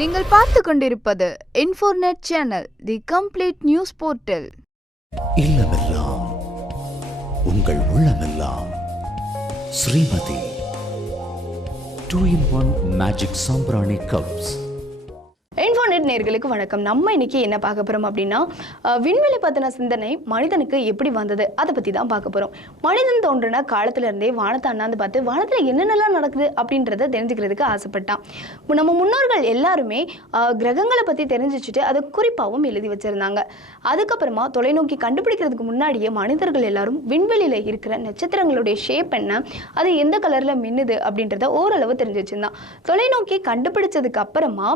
நீங்கள் பார்த்து கொண்டிருப்பது Infornet channel the complete news portal இல்லமெல்லாம் உங்கள் உள்ளமெல்லாம். Srimathi two in one magic சாம்பிராணி கப்ஸ் நேர்களுக்கு வணக்கம். நம்ம இன்னைக்கு என்ன பார்க்க போகிறோம் அப்படின்னா விண்வெளி பற்றின சிந்தனை மனிதனுக்கு எப்படி வந்தது? அதை பற்றி தான் பார்க்க போகிறோம் மனிதன் தோன்றின காலத்துல இருந்தே வானத்தை அண்ணாந்து பார்த்து வானத்தில் என்னென்னலாம் நடக்குது? அப்படின்றத தெரிஞ்சுக்கிறதுக்கு ஆசைப்பட்டான். நம்ம முன்னோர்கள் எல்லாருமே கிரகங்களை பற்றி தெரிஞ்சுச்சுட்டு அதை குறிப்பாகவும் எழுதி வச்சுருந்தாங்க. அதுக்கப்புறமா தொலைநோக்கி கண்டுபிடிக்கிறதுக்கு முன்னாடியே மனிதர்கள் எல்லாரும் விண்வெளியில் இருக்கிற நட்சத்திரங்களுடைய ஷேப் என்ன அது எந்த கலரில் மின்னுது அப்படின்றத ஓரளவு தெரிஞ்சு வச்சிருந்தான். தொலைநோக்கி கண்டுபிடிச்சதுக்கு அப்புறமா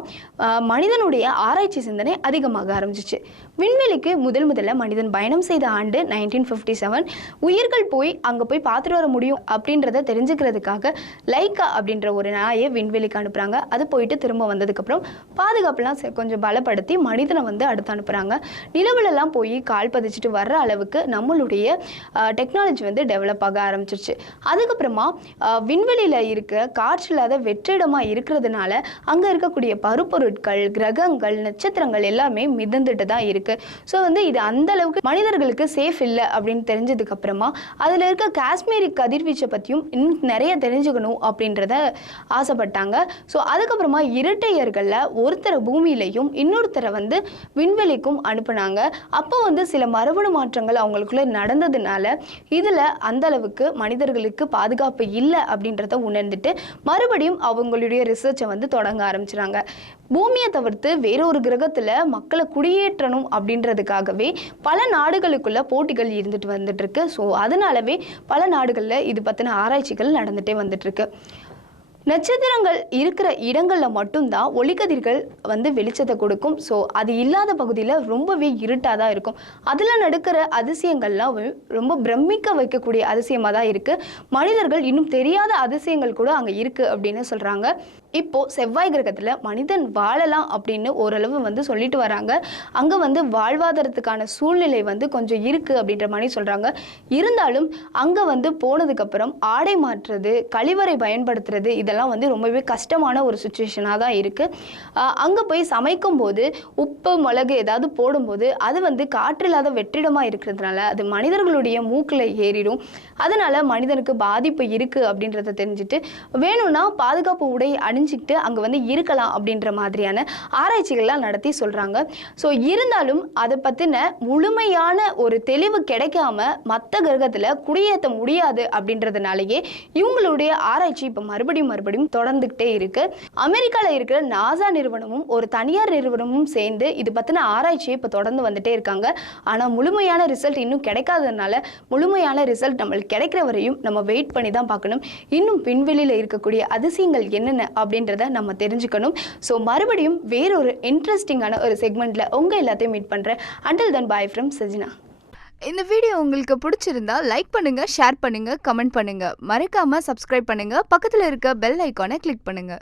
மனிதனுடைய பற்றிய ஆராய்ச்சி சிந்தனை அதிகமாக ஆரம்பிச்சிச்சு. விண்வெளிக்கு முதல் முதல்ல மனிதன் பயணம் செய்த ஆண்டு நைன்டீன் ஃபிஃப்டி செவன் உயிர்கள் போய் அங்கே போய் பார்த்துட்டு வர முடியும் அப்படின்றத தெரிஞ்சுக்கிறதுக்காக லைக்கா அப்படின்ற ஒரு நாயை விண்வெளிக்கு அனுப்புகிறாங்க அது போயிட்டு திரும்ப வந்ததுக்கப்புறம் பாதுகாப்புலாம் கொஞ்சம் பலப்படுத்தி மனிதனை வந்து அடுத்து அனுப்புகிறாங்க நிலவுலலாம் போய் கால் பதிச்சுட்டு வர்ற அளவுக்கு நம்மளுடைய டெக்னாலஜி வந்து டெவலப் ஆக ஆரம்பிச்சிருச்சு. அதுக்கப்புறமா விண்வெளியில் இருக்க காற்றில்லாத வெற்றிடமாக இருக்கிறதுனால அங்கே இருக்கக்கூடிய பருப்பொருட்கள் கிரக கிரகங்கள் நட்சத்திரங்கள் எல்லாமே மிதந்துட்டு தான் இருக்குது ஸோ வந்து இது அந்த அளவுக்கு மனிதர்களுக்கு சேஃப் இல்லை அப்படின்னு தெரிஞ்சதுக்கு அப்புறமா அதில் இருக்க காஷ்மீரி கதிர்வீச்சை பற்றியும் இன்னும் நிறைய தெரிஞ்சுக்கணும் அப்படின்றத ஆசைப்பட்டாங்க. ஸோ அதுக்கப்புறமா இரட்டையர்களில் ஒருத்தரை பூமியிலையும் இன்னொருத்தரை வந்து விண்வெளிக்கும் அனுப்புனாங்க. அப்போ வந்து சில மரபணு மாற்றங்கள் அவங்களுக்குள்ள நடந்ததுனால இதில் அந்த அளவுக்கு மனிதர்களுக்கு பாதுகாப்பு இல்லை அப்படின்றத உணர்ந்துட்டு மறுபடியும் அவங்களுடைய ரிசர்ச்சை வந்து தொடங்க ஆரம்பிச்சிட்டாங்க பூமியை தவிர்த்து வேறொரு கிரகத்தில் மக்களை குடியேற்றணும் அப்படின்றதுக்காகவே பல நாடுகளுக்குள்ள போட்டிகள் இருந்துட்டு வந்துட்டுருக்கு. ஸோ அதனாலவே பல நாடுகளில் இது பற்றின ஆராய்ச்சிகள் நடந்துகிட்டே வந்துட்டுருக்கு. நட்சத்திரங்கள் இருக்கிற இடங்களில் மட்டும்தான் ஒளிக்கதிர்கள் வந்து வெளிச்சத்தை கொடுக்கும். ஸோ அது இல்லாத பகுதியில் ரொம்பவே இருட்டாக தான் இருக்கும். அதில் நடக்கிற அதிசயங்கள்லாம் ரொம்ப பிரமிக்க வைக்கக்கூடிய அதிசயமாக தான் இருக்குது மனிதர்கள் இன்னும் தெரியாத அதிசயங்கள் கூட அங்கே இருக்குது அப்படின்னு சொல்கிறாங்க இப்போது செவ்வாய் கிரகத்தில் மனிதன் வாழலாம் அப்படின்னு ஓரளவு வந்து சொல்லிட்டு வராங்க. அங்கே வந்து வாழ்வாதாரத்துக்கான சூழ்நிலை வந்து கொஞ்சம் இருக்குது அப்படின்ற மாதிரி சொல்கிறாங்க இருந்தாலும் அங்கே வந்து போனதுக்கப்புறம் ஆடை மாற்றுறது கழிவறை பயன்படுத்துறது இதெல்லாம் வந்து ரொம்பவே கஷ்டமான ஒரு சுச்சுவேஷனாக தான் இருக்குது அங்கே போய் சமைக்கும் போது உப்பு மிளகு ஏதாவது போடும்போது அது வந்து காற்றில்லாத வெற்றிடமாக இருக்கிறதுனால அது மனிதர்களுடைய மூக்கில் ஏறிடும். அதனால் மனிதனுக்கு பாதிப்பு இருக்குது அப்படின்றத தெரிஞ்சுட்டு வேணும்னா பாதுகாப்பு உடை அணி தெரிஞ்சுக்கிட்டு அங்கே வந்து இருக்கலாம் அப்படின்ற மாதிரியான ஆராய்ச்சிகள்லாம் நடத்தி சொல்கிறாங்க ஸோ இருந்தாலும் அதை பற்றின முழுமையான ஒரு தெளிவு கிடைக்காம மற்ற கிரகத்தில் குடியேற்ற முடியாது அப்படின்றதுனாலயே இவங்களுடைய ஆராய்ச்சி இப்போ மறுபடியும் மறுபடியும் தொடர்ந்துக்கிட்டே இருக்கு. அமெரிக்காவில் இருக்கிற நாசா நிறுவனமும் ஒரு தனியார் நிறுவனமும் சேர்ந்து இது பற்றின ஆராய்ச்சியை இப்போ தொடர்ந்து வந்துட்டே இருக்காங்க. ஆனால் முழுமையான ரிசல்ட் இன்னும் கிடைக்காததுனால முழுமையான ரிசல்ட் நம்மளுக்கு கிடைக்கிற வரையும் நம்ம வெயிட் பண்ணி தான் பார்க்கணும். இன்னும் விண்வெளியில் இருக்கக்கூடிய அதிசயங்கள் என்னென்ன அப்படி அப்படின்றத நம்ம தெரிஞ்சுக்கணும். ஸோ மறுபடியும் வேறொரு இன்ட்ரெஸ்டிங்கான ஒரு செக்மெண்ட்டில் உங்கள் எல்லாத்தையும் மீட் பண்ணுறேன் until than bye from Sajina இந்த வீடியோ உங்களுக்கு பிடிச்சிருந்தா லைக் பண்ணுங்க ஷேர் பண்ணுங்க கமெண்ட் பண்ணுங்க. மறக்காம சப்ஸ்கிரைப் பண்ணுங்க. பக்கத்தில் இருக்க பெல் ஐக்கானை கிளிக் பண்ணுங்க.